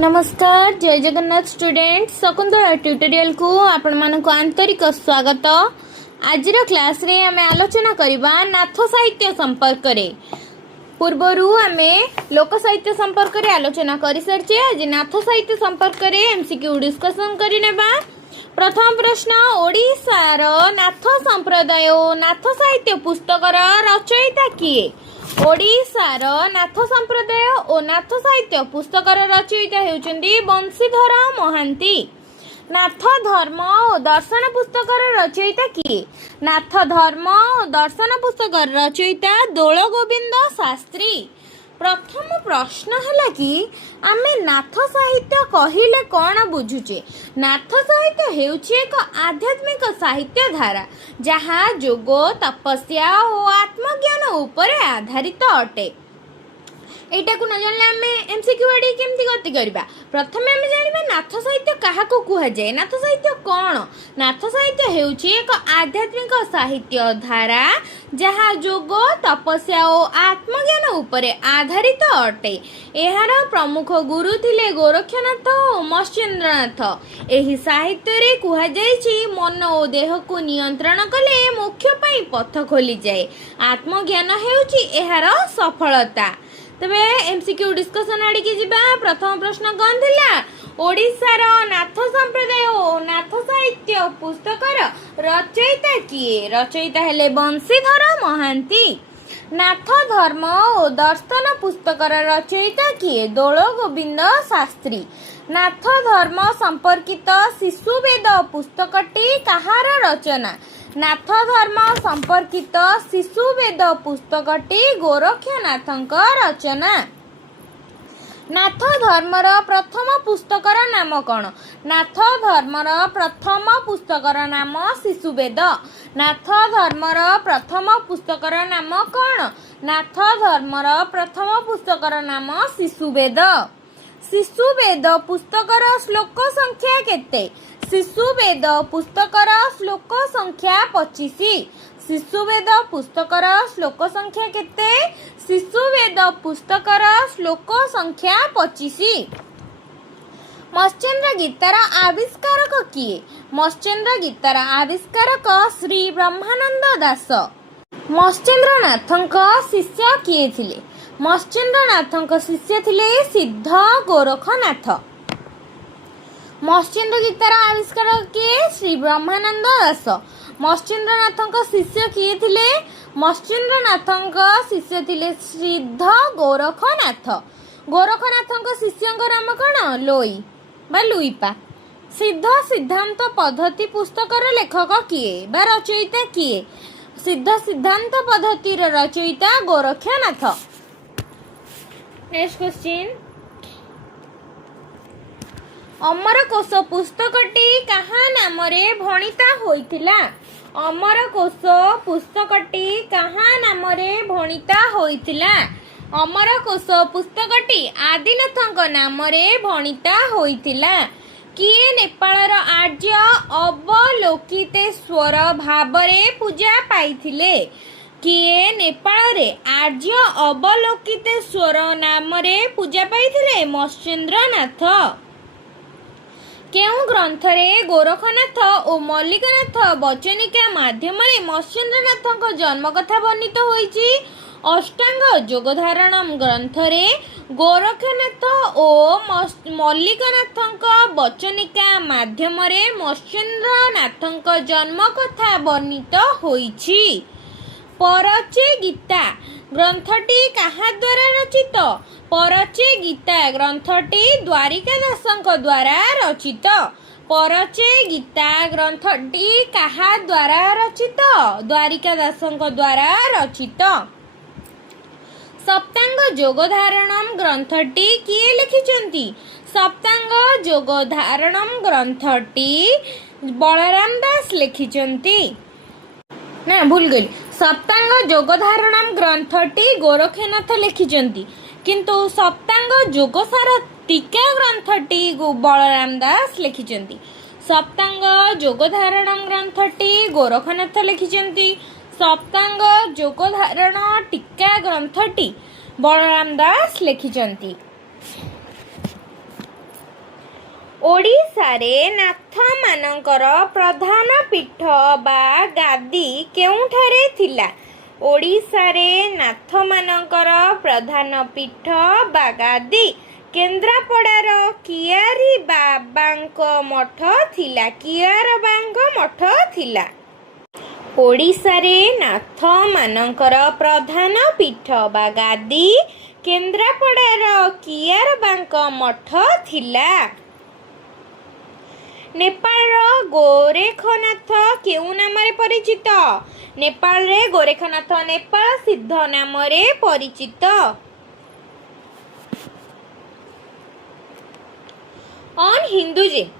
नमस्कार जय Jagannath student Shakuntala tutorial को आपण मानक आंतरिक स्वागत। आज क्लास रे आमे आलोचना करिबा नाथ साहित्य संपर्क रे। पूर्वरु आमे लोक साहित्य संपर्क रे आलोचना करि सरचे। आज नाथ साहित्य संपर्क रे एमसीक्यू डिस्कशन करि नेबा। प्रथम प्रश्न, ओडिशार नाथ संप्रदाय नाथ साहित्य पुस्तकर रचयिता किए? ओडिशार नाथ संप्रदाय और नाथ साहित्य पुस्तकर रचयिता हेउचंदी बंशीधर महांती। नाथ धर्म और दर्शन पुस्तकर रचयिता किए? नाथ धर्म और दर्शन पुस्तकर रचयिता दोल गोविंद शास्त्री। प्रथम प्रश्न है कि आमे नाथ साहित्य कहिले कौन बुझुचे? नाथ साहित्य हेउची एक आध्यात्मिक साहित्य धारा जहाँ जोग तपस्या और आत्मज्ञान उपरे आधारित अटे। एटा को न जानले आमे एमसीक्यू एडी केमती गति करबा। प्रथमे आमे जानिबा नाथ साहित्य काहाको कुहा जाय। नाथ साहित्य कोन? नाथ साहित्य हेउची एक आध्यात्मिक साहित्य धारा जहाँ जोग तपस्या और आत्मज्ञान उपरे आधारित अटे। एहार प्रमुख गुरु थिले गोरक्षनाथ और मत्स्येन्द्रनाथ। एही साहित्य रे कुहा जायछि मन और देह को नियंत्रण कले मोक्ष पई पथ खोली जाय। आत्मज्ञान हेउची एहार सफलता। तबे एमसीक्यू डिस्कशन आड़ी की जिबा। प्रथम प्रश्न कौन थिला? ओडिशार नाथ संप्रदाय और नाथ साहित्य पुस्तकर रचयिता किए? रचयिता हेले बंशीधर महांती। नाथ धर्म और दर्शन पुस्तकर रचयिता किए? दोल गोविंद शास्त्री। नाथ धर्म संपर्कित शिशुवेद पुस्तकटी कहार रचना? नाथ धर्म संपर्कित शिशुवेद पुस्तकटी गोरक्षनाथଙ୍କ रचना। नाथ धर्मर प्रथम पुस्तकर नाम कौन? नाथ धर्मर प्रथम पुस्तकर नाम शिशुवेद। नाथ धर्मर प्रथम पुस्तकर नाम कौन? नाथ धर्मर प्रथम पुस्तकर नाम शिशुवेद। शिशुवेद पुस्तकर श्लोक संख्या केते? शिशुवेद पुस्तकर श्लोक संख्या 25। शिशुवेद पुस्तकर श्लोक संख्या केते? शिशुवेद पुस्तकर श्लोक संख्या 25। मत्स्येन्द्र गीतार आविष्कारक किए? मत्स्येन्द्र गीतार आविष्कारक श्री ब्रह्मानंद दास। मत्स्येन्द्रनाथଙ୍କ शिष्य किए थिले? मत्स्येन्द्रनाथଙ୍କ शिष्य थिले सिद्ध गोरखनाथ। मत्स्येन्द्र गीतार आविष्कारक किए? श्री ब्रह्मानंद दास। मत्स्येन्द्रनाथଙ୍କ शिष्य किए थिले? मत्स्येन्द्रनाथଙ୍କ शिष्य थिले सिद्ध गोरखनाथ। गोरखनाथଙ୍କ शिष्यଙ୍କ नाम कौन? लोई बा लुईपा। सिद्ध सिद्धांत पद्धति पुस्तकर लेखक किए बा रचयिता किए? सिद्ध सिद्धांत पद्धतिर रचयिता गोरक्षनाथ। नेक्स्ट क्वेश्चन, अमरकोश पुस्तकटी कहा नामरे भणिता होइतिला? अमरकोश पुस्तकटी कहा नामरे भणिता होइतिला? अमरकोश पुस्तकटी आदिनाथଙ୍କ नामरे भणिता होइतिला। किए नेपालर आर्य अवलोकितेश्वर भावरे पूजा पाइथिले? किए नेपाल रे आर्य अवलोकितेश्वर नामरे पूजा पाइथिले? मत्स्येन्द्रनाथ। केउ ग्रंथरे गोरखनाथ और मल्लिकनाथ वचनिका माध्यम मत्स्येन्द्रनाथ जन्म कथा वर्णित होइछि? अष्टांग योगधारणम ग्रंथरे गोरखनाथ और मल्लिकनाथ वचनिका माध्यम मत्स्येन्द्रनाथ जन्म कथा वर्णित होइछि। परचे गीता ग्रंथटी कहा द्वारा रचित? परचे गीता ग्रंथटी द्वारिका दासଙ୍କ द्वारा रचित। परचे गीता ग्रंथटी कहा द्वारा रचित? द्वारिका दासଙ୍କ द्वारा रचित। सप्तांग योगधारणम ग्रंथटी किए लिखिछंती? सप्तांग योगधारणम ग्रंथटी बलराम दास लिखिछंती। ना भूल गई। सप्तांग योगधारणम ग्रंथटी गोरक्षनाथ लिखिछंती, किंतु सप्तांग योगसार टीका ग्रंथटी बलराम दास लिखिछंती। सप्तांग योगधारणम ग्रंथटी गोरखनाथ लिखिछंती। सप्तांग योगधारण टीका ग्रंथटी बलराम दास लिखिछंती। ଓଡ଼ିଶାରେ ନାଥମାନଙ୍କର ପ୍ରଧାନ ପୀଠ ବା ଗାଦି କେଉଁଠାରେ ଥିଲା? ଓଡ଼ିଶାରେ ନାଥମାନଙ୍କର ପ୍ରଧାନ ପୀଠ ବା ଗାଦି କେନ୍ଦ୍ରାପଡ଼ାର କିଆରୀ ବାବାଙ୍କ ମଠ ଥିଲା। କିଆରବାଙ୍କ ମଠ ଥିଲା। ଓଡ଼ିଶାରେ ନାଥମାନଙ୍କର ପ୍ରଧାନ ପୀଠ ବା ଗାଦି କେନ୍ଦ୍ରାପଡ଼ାର କିଆରବାଙ୍କ ମଠ ଥିଲା। ନେପାଳର ଗୋରେଖନାଥ କେଉଁ ନାମରେ ପରିଚିତ? ନେପାଳରେ ଗୋରେଖନାଥ ନେପାଳ ସିଦ୍ଧ ନାମରେ ପରିଚିତ। ଅନ୍ ହିନ୍ଦୁଜିମ୍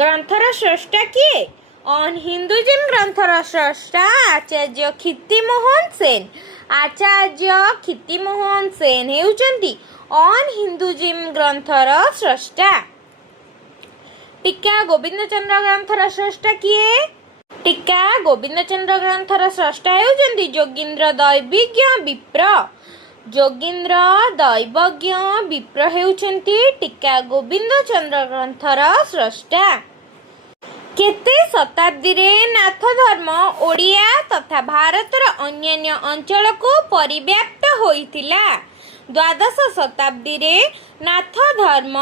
ଗ୍ରନ୍ଥର ସ୍ରଷ୍ଟା କିଏ? ଅନ୍ ହିନ୍ଦୁଜିମ୍ ଗ୍ରନ୍ଥର ସ୍ରଷ୍ଟା ଆଚାର୍ଯ୍ୟ କ୍ଷିତିମୋହନ ସେନ। ଆଚାର୍ଯ୍ୟ କ୍ଷିତିମୋହନ ସେନ ହେଉଛନ୍ତି ଅନ୍ ହିନ୍ଦୁଜିମ୍ ଗ୍ରନ୍ଥର ସ୍ରଷ୍ଟା। ଟୀକା ଗୋବିନ୍ଦଚନ୍ଦ୍ର ଗ୍ରନ୍ଥର ସ୍ରଷ୍ଟା କିଏ? ଟୀକା ଗୋବିନ୍ଦଚନ୍ଦ୍ର ଗ୍ରନ୍ଥର ସ୍ରଷ୍ଟା ହେଉଛନ୍ତି ଯୋଗୀନ୍ଦ୍ର ଦୈବଜ୍ଞ ବିପ୍ର। ଯୋଗୀନ୍ଦ୍ର ଦୈବଜ୍ଞ ବିପ୍ର ହେଉଛନ୍ତି ଟୀକା ଗୋବିନ୍ଦଚନ୍ଦ୍ର ଗ୍ରନ୍ଥର ସ୍ରଷ୍ଟା। କେତେ ଶତାବ୍ଦୀରେ ନାଥ ଧର୍ମ ଓଡ଼ିଆ ତଥା ଭାରତର ଅନ୍ୟାନ୍ୟ ଅଞ୍ଚଳକୁ ପରିବ୍ୟାପ୍ତ ହୋଇଥିଲା? ଦ୍ୱାଦଶ ଶତାବ୍ଦୀରେ ନାଥ ଧର୍ମ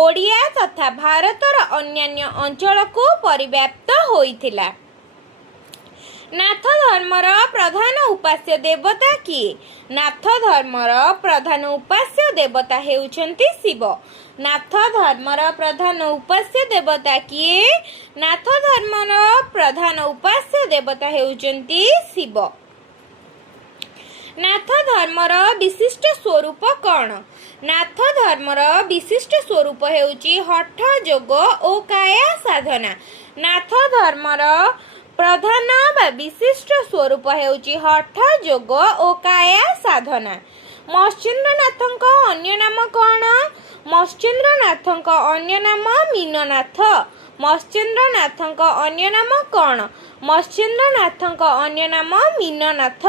ଓଡ଼ିଆ ତଥା ଭାରତର ଅନ୍ୟାନ୍ୟ ଅଞ୍ଚଳକୁ ପରିବ୍ୟାପ୍ତ ହୋଇଥିଲା। ନାଥ ଧର୍ମର ପ୍ରଧାନ ଉପାସ୍ୟ ଦେବତା କିଏ? ନାଥ ଧର୍ମର ପ୍ରଧାନ ଉପାସ୍ୟ ଦେବତା ହେଉଛନ୍ତି ଶିବ। ନାଥ ଧର୍ମର ପ୍ରଧାନ ଉପାସ୍ୟ ଦେବତା କିଏ? ନାଥ ଧର୍ମର ପ୍ରଧାନ ଉପାସ୍ୟ ଦେବତା ହେଉଛନ୍ତି ଶିବ। ନାଥ ଧର୍ମର ବିଶିଷ୍ଟ ସ୍ୱରୂପ କ'ଣ? ନାଥ ଧର୍ମର ବିଶିଷ୍ଟ ସ୍ୱରୂପ ହେଉଛି ହଠ ଯୋଗ ଓ କାୟା ସାଧନା। ନାଥ ଧର୍ମର ପ୍ରଧାନ ବା ବିଶିଷ୍ଟ ସ୍ୱରୂପ ହେଉଛି ହଠ ଯୋଗ ଓ କାୟା ସାଧନା। ମତ୍ସ୍ୟେନ୍ଦ୍ରନାଥଙ୍କ ଅନ୍ୟ ନାମ କ'ଣ? ମତ୍ସ୍ୟେନ୍ଦ୍ରନାଥଙ୍କ ଅନ୍ୟ ନାମ ମୀନନାଥ। ମତ୍ସ୍ୟେନ୍ଦ୍ରନାଥଙ୍କ ଅନ୍ୟ ନାମ କ'ଣ? ମତ୍ସ୍ୟେନ୍ଦ୍ରନାଥଙ୍କ ଅନ୍ୟ ନାମ ମୀନନାଥ।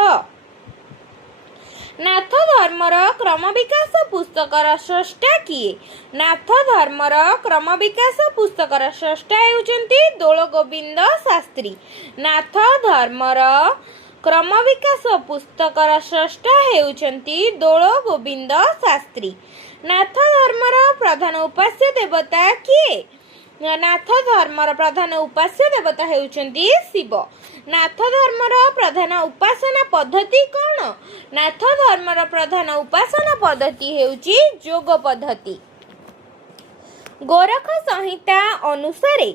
ନାଥ ଧର୍ମର କ୍ରମ ବିକାଶ ପୁସ୍ତକର ସ୍ରଷ୍ଟା କିଏ? ନାଥ ଧର୍ମର କ୍ରମ ବିକାଶ ପୁସ୍ତକର ସ୍ରଷ୍ଟା ହେଉଛନ୍ତି ଦୋଳଗୋବିନ୍ଦ ଶାସ୍ତ୍ରୀ। ନାଥ ଧର୍ମର କ୍ରମ ବିକାଶ ପୁସ୍ତକର ସ୍ରଷ୍ଟା ହେଉଛନ୍ତି ଦୋଳଗୋବିନ୍ଦ ଶାସ୍ତ୍ରୀ। ନାଥ ଧର୍ମର ପ୍ରଧାନ ଉପାସ୍ୟ ଦେବତା କିଏ? ନାଥ ଧର୍ମର ପ୍ରଧାନ ଉପାସ୍ୟ ଦେବତା ହେଉଛନ୍ତି ଶିବ। ନାଥ ଧର୍ମର ପ୍ରଧାନ ଉପାସନା ପଦ୍ଧତି କ'ଣ? ନାଥ ଧର୍ମର ପ୍ରଧାନ ଉପାସନା ପଦ୍ଧତି ହେଉଛି ଯୋଗ ପଦ୍ଧତି। ଗୋରଖ ସଂହିତା ଅନୁସାରେ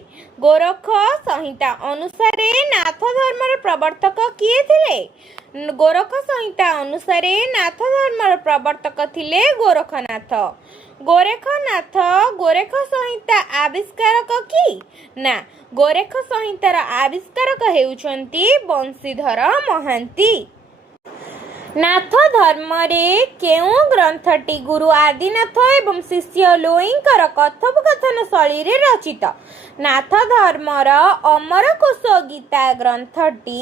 ନାଥ ଧର୍ମର ପ୍ରବର୍ତ୍ତକ କିଏ ଥିଲେ? ଗୋରଖ ସଂହିତା ଅନୁସାରେ ନାଥ ଧର୍ମର ପ୍ରବର୍ତ୍ତକ ଥିଲେ ଗୋରଖନାଥ। ଗୋରେଖ ସଂହିତା ଆବିଷ୍କାରକ କି? ନା, ଗୋରେଖ ସଂହିତାର ଆବିଷ୍କାରକ ହେଉଛନ୍ତି ବଂଶୀଧର ମହାନ୍ତି। ନାଥ ଧର୍ମରେ କେଉଁ ଗ୍ରନ୍ଥଟି ଗୁରୁ ଆଦିନାଥ ଏବଂ ଶିଷ୍ୟ ଲୋଇଙ୍କର କଥୋପକଥନ ଶୈଳୀରେ ରଚିତ? ନାଥ ଧର୍ମର ଅମରକୋଷ ଗୀତା ଗ୍ରନ୍ଥଟି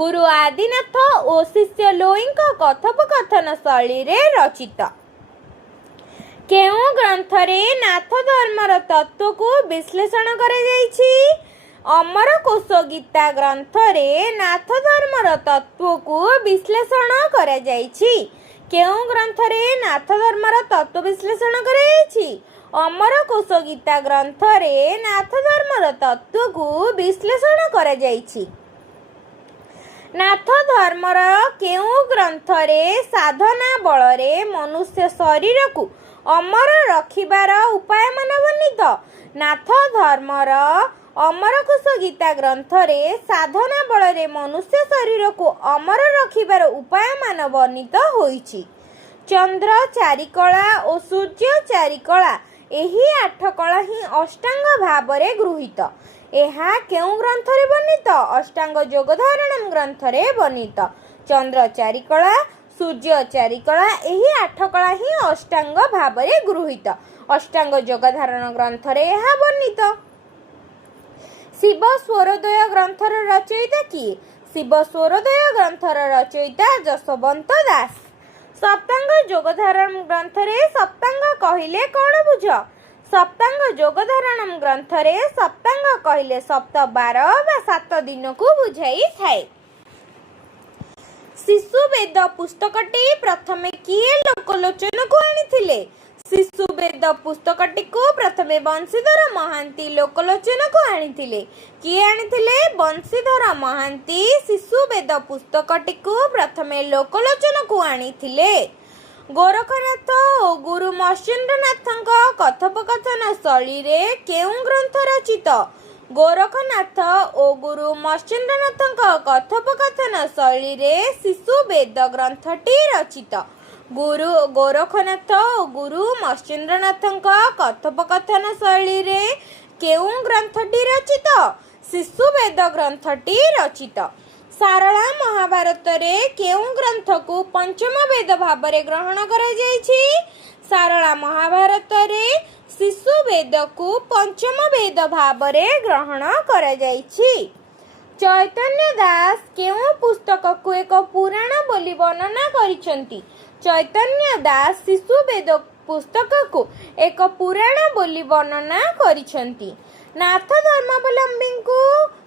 ଗୁରୁ ଆଦିନାଥ ଓ ଶିଷ୍ୟ ଲୋଇଙ୍କ କଥୋପକଥନ ଶୈଳୀରେ ରଚିତ। କେଉଁ ଗ୍ରନ୍ଥରେ ନାଥ ଧର୍ମର ତତ୍ତ୍ୱକୁ ବିଶ୍ଳେଷଣ କରାଯାଇଛି? ଅମରକୋଷ ଗୀତା ଗ୍ରନ୍ଥରେ ନାଥ ଧର୍ମର ତତ୍ତ୍ୱକୁ ବିଶ୍ଳେଷଣ କରାଯାଇଛି। କେଉଁ ଗ୍ରନ୍ଥରେ ନାଥ ଧର୍ମର ତତ୍ତ୍ୱ ବିଶ୍ଳେଷଣ କରାଯାଇଛି? ଅମରକୋଷ ଗୀତା ଗ୍ରନ୍ଥରେ ନାଥ ଧର୍ମର ତତ୍ତ୍ୱକୁ ବିଶ୍ଳେଷଣ କରାଯାଇଛି। ନାଥ ଧର୍ମର କେଉଁ ଗ୍ରନ୍ଥରେ ସାଧନା ବଳରେ ମନୁଷ୍ୟ ଶରୀରକୁ ଅମର ରଖିବାର ଉପାୟମାନ ବର୍ଣ୍ଣିତ? ନାଥ ଧର୍ମର ଅମରକୋଷ ଗୀତା ଗ୍ରନ୍ଥରେ ସାଧନା ବଳରେ ମନୁଷ୍ୟ ଶରୀରକୁ ଅମର ରଖିବାର ଉପାୟମାନ ବର୍ଣ୍ଣିତ ହୋଇଛି। ଚନ୍ଦ୍ର ଚାରିକଳା ଓ ସୂର୍ଯ୍ୟ ଚାରିକଳା, ଏହି 8 କଳା ହିଁ ଅଷ୍ଟାଙ୍ଗ ଭାବରେ ଗୃହୀତ। ଏହା କେଉଁ ଗ୍ରନ୍ଥରେ ବର୍ଣ୍ଣିତ? ଅଷ୍ଟାଙ୍ଗ ଯୋଗଧାରଣ ଗ୍ରନ୍ଥରେ ବର୍ଣ୍ଣିତ। ଚନ୍ଦ୍ର ଚାରିକଳା, ସୂର୍ଯ୍ୟ ଚାରିକଳା, ଏହି 8 କଳା ହିଁ ଅଷ୍ଟାଙ୍ଗ ଭାବରେ ଗୃହୀତ। ଅଷ୍ଟାଙ୍ଗ ଯୋଗଧାରଣ ଗ୍ରନ୍ଥରେ ଏହା ବର୍ଣ୍ଣିତ। ଶିବ ସ୍ୱରୋଦୟ ଗ୍ରନ୍ଥର ରଚୟିତା କିଏ? ଶିବ ସ୍ୱରୋଦୟ ଗ୍ରନ୍ଥର ରଚୟିତା ଯଶୋବନ୍ତ ଦାସ। ସପ୍ତାଙ୍ଗ ଯୋଗଧାରଣ ଗ୍ରନ୍ଥରେ ସପ୍ତାଙ୍ଗ କହିଲେ କ'ଣ ବୁଝ? सप्तांग जोगधारणम ग्रंथ रे सप्तांग कहले सप्त 12 बा 7 दिन को बुझाई थाए। शिशु वेद पुस्तकटी प्रथमे किए लोकलोचन को आनिथिले? शिशु वेद पुस्तकटी को प्रथमे बंशीधर महांती लोकलोचन को आनिथिले। किए आनिथिले? बंशीधर महांती शिशु वेद पुस्तकटी को प्रथमे लोकलोचन को आनिथिले। गोरखनाथ और गुरु मत्स्येन्द्रनाथ कथोपकथन शैली रे केउं ग्रंथ रचित? गोरखनाथ और गुरु मत्स्येन्द्रनाथ कथोपकथन शैली रे शिशु वेद ग्रंथटी रचित। गुरु गोरखनाथ और गुरु मत्स्येन्द्रनाथ कथोपकथन शैली रे केउं ग्रंथटी रचित? शिशु वेद ग्रंथटी रचित। सारला महाभारत रे केउं ग्रंथ को पंचम वेद भाव रे ग्रहण करा जायछि? सारला महाभारत रे शिशु वेद को पंचम वेद भाव रे ग्रहण करा जायछि। चैतन्य दास केउं पुस्तक को एक पुराण बोली वर्णना करिसंती? चैतन्य दास शिशु वेद पुस्तक को एक पुराण बोली वर्णना करिसंती। नाथ धर्मावलंबी को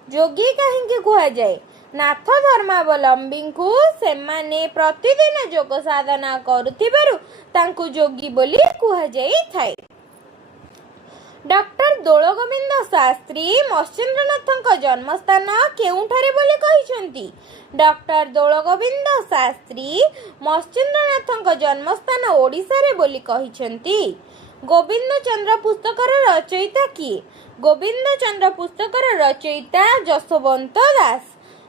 जोगी काहेकि कुहा जाए? नाथ धर्मावलंबी को सेमाने प्रतिदिन जोग साधना करुथिबारु तांकु जोगी बोली कुहा जाई थाए। डॉक्टर दोलगोविंद शास्त्री मत्स्येन्द्रनाथ जन्मस्थान केउठारे बोली कहिसंती? डॉक्टर दोलगोविंद शास्त्री मत्स्येन्द्रनाथ जन्मस्थान ओडिशा रे बोली कहिसंती। गोविंद चंद्र पुस्तकर रचयिता किए? गोविंद चंद्र पुस्तकर रचयिता जसवंत दास।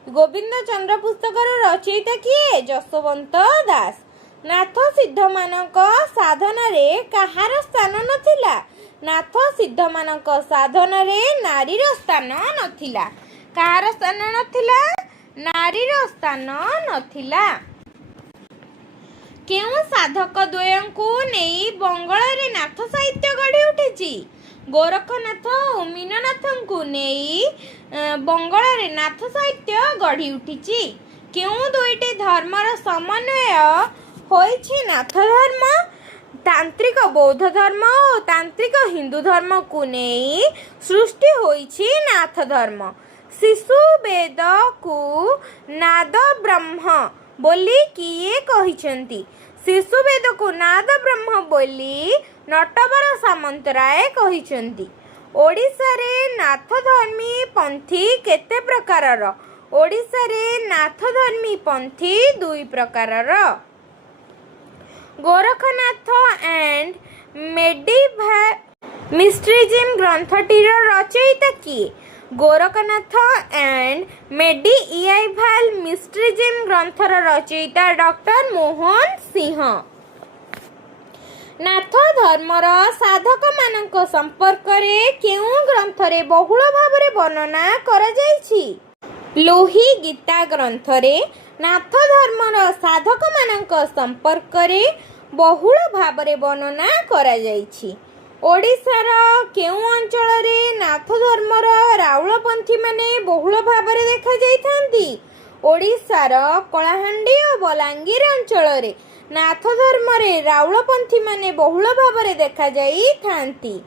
गोविंद चंद्र पुस्तकर रचयिता किए? जसवंत दास। नाथ सिद्ध मानक साधना रे कहार स्थान नथिला? नाथ सिद्ध मानक साधना रे नारीर स्थान नथिला। कहार स्थान नथिला? नारीर स्थान नथिला। केउं साधक द्वयंकु नेई बंगाल रे नाथ साहित्य गढ़ी उठिछि? गोरखनाथ और मीननाथ को नेई बंगाल रे नाथ साहित्य गढ़ी उठिछि। केउं दुईटी धर्मर समन्वय होइछि नाथ धर्म? तांत्रिक बौद्ध धर्म और तांत्रिक हिंदू धर्म को नेई सृष्टि होइछि नाथ धर्म। शिशु वेद को नाद ब्रह्म बोली किए कहिसंती? शिशु वेद को नाद ब्रह्म बोली नटवर सामंतराय कहिसंती। ओडिशा रे नाथ धर्मी पंथी केते प्रकारर? ओडिशा रे नाथ धर्मी पंथी 2 प्रकारर। गोरखनाथ एंड मेडिवल मिस्ट्रिजिम ग्रंथटीर रचयिता किए? गोरखनाथ एंड मेडिइवाल मिस्ट्रिजिम ग्रंथर रचयिता डॉक्टर मोहन सिंह। नाथ धर्मर साधक मानक संपर्क रे केउं ग्रंथ रे बहुल भाव रे वर्णना करा जायछि? लोही गीता ग्रंथ रे नाथ धर्मर साधक मानक संपर्क रे बहुल भाव रे वर्णना करा जायछि। ओडिशार केउं अंचल रे नाथ धर्मर राउळपंथी माने बहुल भाव रे देखा जायथांती? ओडिशार कलाहांडी और बलांगीर अंचल रे नाथ धर्म रे राउळपंथी माने बहुल भाव रे देखा जायथांती।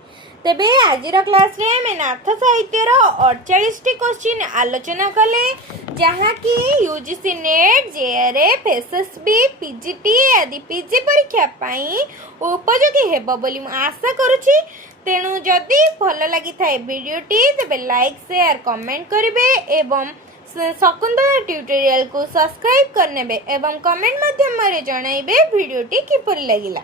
तेबे आजिर क्लास रे हमें नाथ साहित्यर 48 टी क्वेश्चन आलोचना कले, जहाँ की UGC net, JRF, SSB, PGT आदि पीजी परीक्षा पाई उपयोगी हेबो बोली मु आशा करूची। तेणु जदि भल लगी थाए वीडियोटी तेबे लाइक शेयर कमेंट करिवे एवं शकुंतला ट्यूटोरियल को सब्सक्राइब करनेबे एवं कमेंट माध्यम रे जणाइबे वीडियोटी किपरि लागिला।